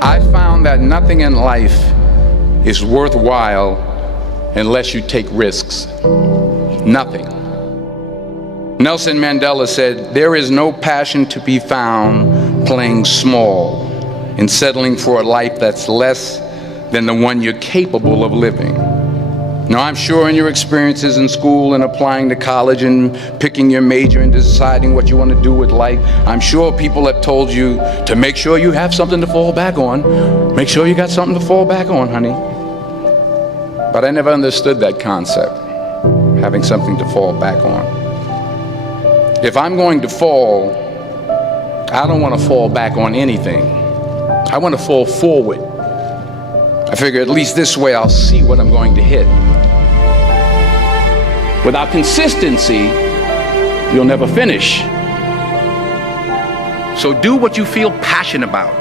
I found that nothing in life is worthwhile unless you take risks. Nothing. Nelson Mandela said, "There is no passion to be found playing small and settling for a life that's less than the one you're capable of living." Now, I'm sure in your experiences in school and applying to college and picking your major and deciding what you want to do with life, I'm sure people have told you to make sure you have something to fall back on. Make sure you got something to fall back on, honey. But I never understood that concept, having something to fall back on. If I'm going to fall, I don't want to fall back on anything. I want to fall forward. I figure at least this way I'll see what I'm going to hit. Without consistency, you'll never finish. So do what you feel passionate about.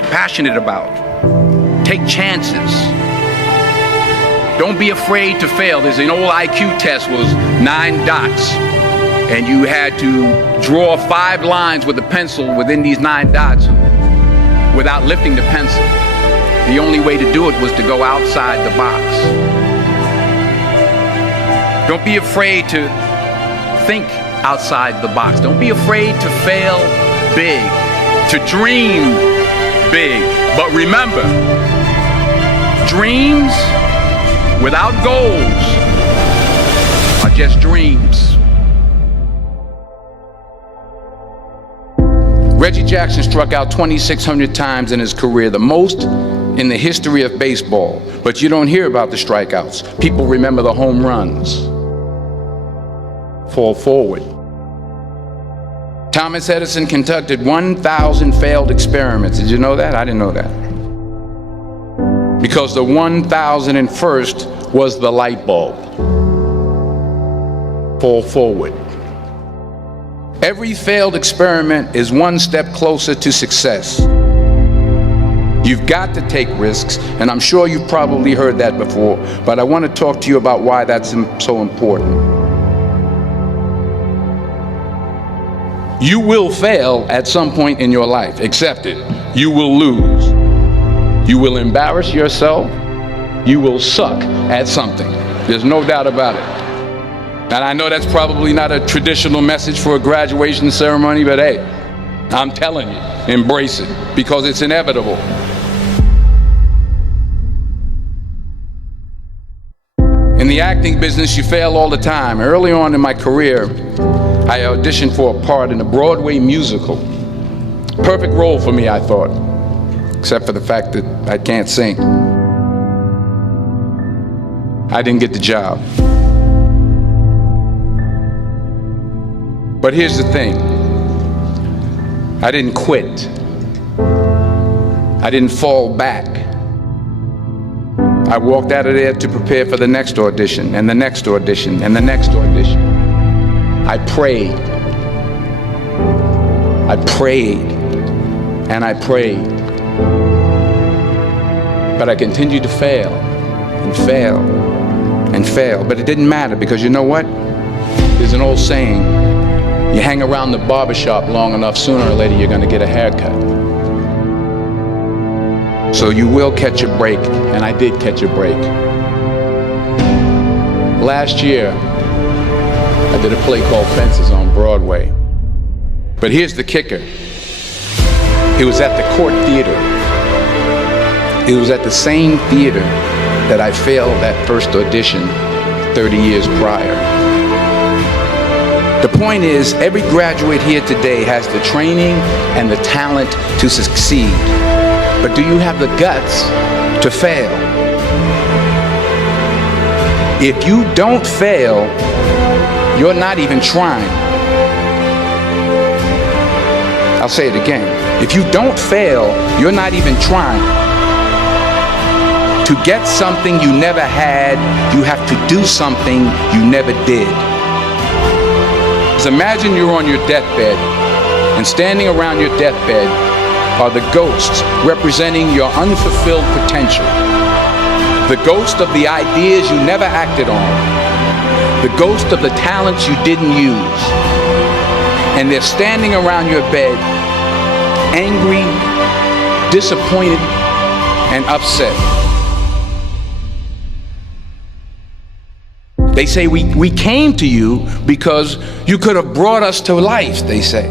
Take chances. Don't be afraid to fail. There's an old IQ test, was 9 dots. And you had to draw 5 lines with a pencil within these 9 dots without lifting the pencil. The only way to do it was to go outside the box. Don't be afraid to think outside the box. Don't be afraid to fail big, to dream big. But remember, dreams without goals are just dreams. Reggie Jackson struck out 2,600 times in his career, the most in the history of baseball. But you don't hear about the strikeouts. People remember the home runs. Fall forward. Thomas Edison conducted 1,000 failed experiments. Did you know that? I didn't know that. Because the 1,001st was the light bulb. Fall forward. Every failed experiment is one step closer to success. You've got to take risks, and I'm sure you've probably heard that before, but I want to talk to you about why that's so important. You will fail at some point in your life. Accept it. You will lose. You will embarrass yourself. You will suck at something. There's no doubt about it. And I know that's probably not a traditional message for a graduation ceremony, but hey, I'm telling you, embrace it, because it's inevitable. In the acting business, you fail all the time. Early on in my career, I auditioned for a part in a Broadway musical. Perfect role for me, I thought, except for the fact that I can't sing. I didn't get the job. But here's the thing. I didn't quit. I didn't fall back. I walked out of there to prepare for the next audition, and the next audition, and the next audition. I prayed. I prayed. And I prayed. But I continued to fail, and fail, and fail. But it didn't matter, because you know what? There's an old saying, you hang around the barbershop long enough, sooner or later you're going to get a haircut. So you will catch a break, and I did catch a break. Last year, I did a play called Fences on Broadway. But here's the kicker. It was at the Court Theater. It was at the same theater that I failed that first audition 30 years prior. The point is, every graduate here today has the training and the talent to succeed. But do you have the guts to fail? If you don't fail, you're not even trying. I'll say it again. If you don't fail, you're not even trying. To get something you never had, you have to do something you never did. Imagine you're on your deathbed, and standing around your deathbed are the ghosts representing your unfulfilled potential. The ghost of the ideas you never acted on. The ghost of the talents you didn't use. And they're standing around your bed, angry, disappointed, and upset. They say we came to you because you could have brought us to life, they say.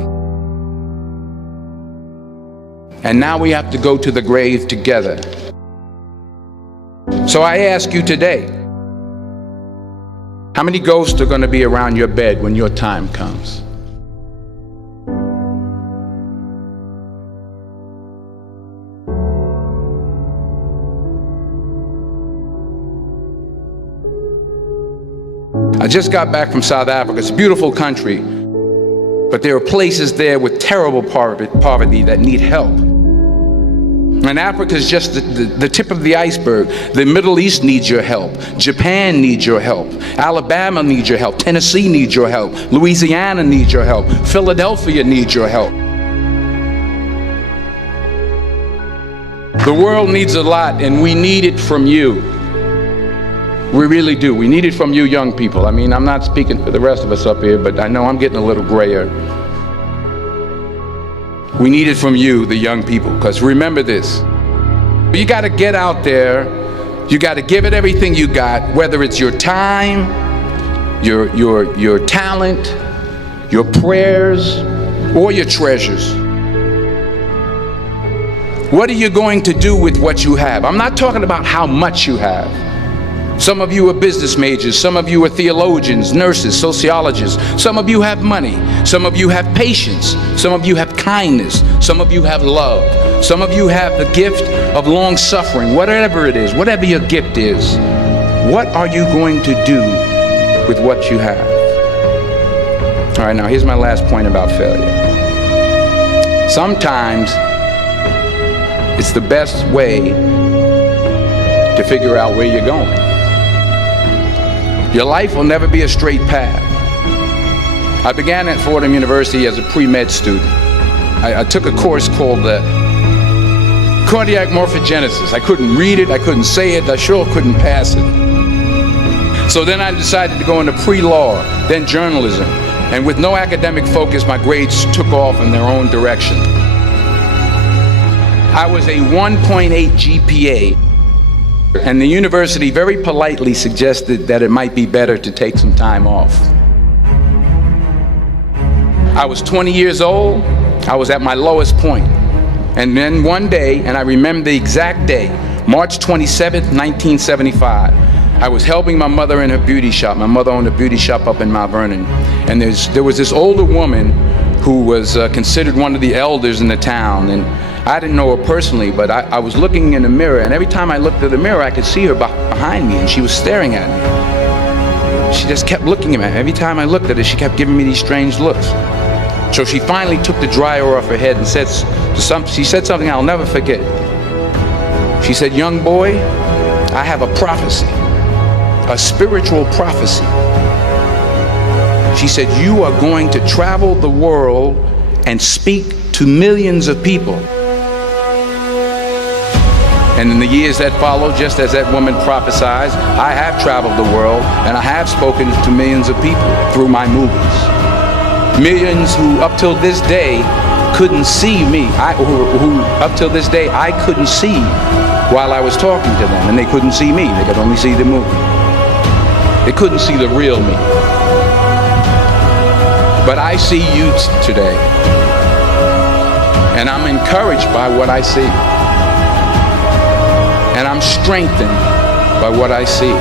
And now we have to go to the grave together. So I ask you today, how many ghosts are going to be around your bed when your time comes? I just got back from South Africa. It's a beautiful country, but there are places there with terrible poverty that need help. And Africa is just the tip of the iceberg. The Middle East needs your help. Japan needs your help. Alabama needs your help. Tennessee needs your help. Louisiana needs your help. Philadelphia needs your help. The world needs a lot, and we need it from you. We really do. We need it from you young people. I mean, I'm not speaking for the rest of us up here, but I know I'm getting a little grayer. We need it from you, the young people, because remember this. You got to get out there. You got to give it everything you got, whether it's your time, your talent, your prayers, or your treasures. What are you going to do with what you have? I'm not talking about how much you have. Some of you are business majors, some of you are theologians, nurses, sociologists, some of you have money, some of you have patience, some of you have kindness, some of you have love, some of you have the gift of long suffering. Whatever it is, whatever your gift is, what are you going to do with what you have? All right, now here's my last point about failure. Sometimes it's the best way to figure out where you're going. Your life will never be a straight path. I began at Fordham University as a pre-med student. I took a course called cardiac morphogenesis. I couldn't read it, I couldn't say it, I sure couldn't pass it. So then I decided to go into pre-law, then journalism. And with no academic focus, my grades took off in their own direction. I was a 1.8 GPA. And the university very politely suggested that it might be better to take some time off. I was 20 years old. I was at my lowest point. And then one day, and I remember the exact day, March 27th, 1975, I was helping my mother in her beauty shop. My mother owned a beauty shop up in Mount Vernon. And there was this older woman who was considered one of the elders in the town. And I didn't know her personally, but I was looking in the mirror, and every time I looked at the mirror, I could see her behind me, and she was staring at me. She just kept looking at me. Every time I looked at her, she kept giving me these strange looks. So she finally took the dryer off her head and she said something I'll never forget. She said, "Young boy, I have a prophecy, a spiritual prophecy." She said, "You are going to travel the world and speak to millions of people." And in the years that followed, just as that woman prophesied, I have traveled the world and I have spoken to millions of people through my movies. Millions who up till this day couldn't see me, who up till this day I couldn't see while I was talking to them, and they couldn't see me, they could only see the movie. They couldn't see the real me. But I see you today, and I'm encouraged by what I see. And I'm strengthened by what I see.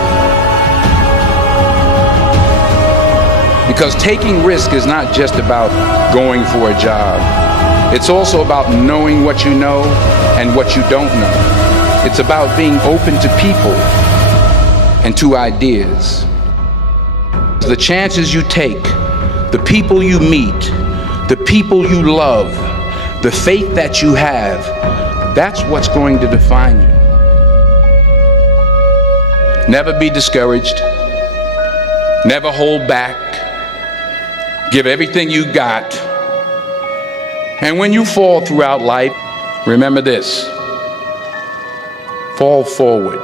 Because taking risk is not just about going for a job. It's also about knowing what you know and what you don't know. It's about being open to people and to ideas. The chances you take, the people you meet, the people you love, the faith that you have, that's what's going to define you. Never be discouraged. Never hold back. Give everything you got. And when you fall throughout life, remember this: fall forward.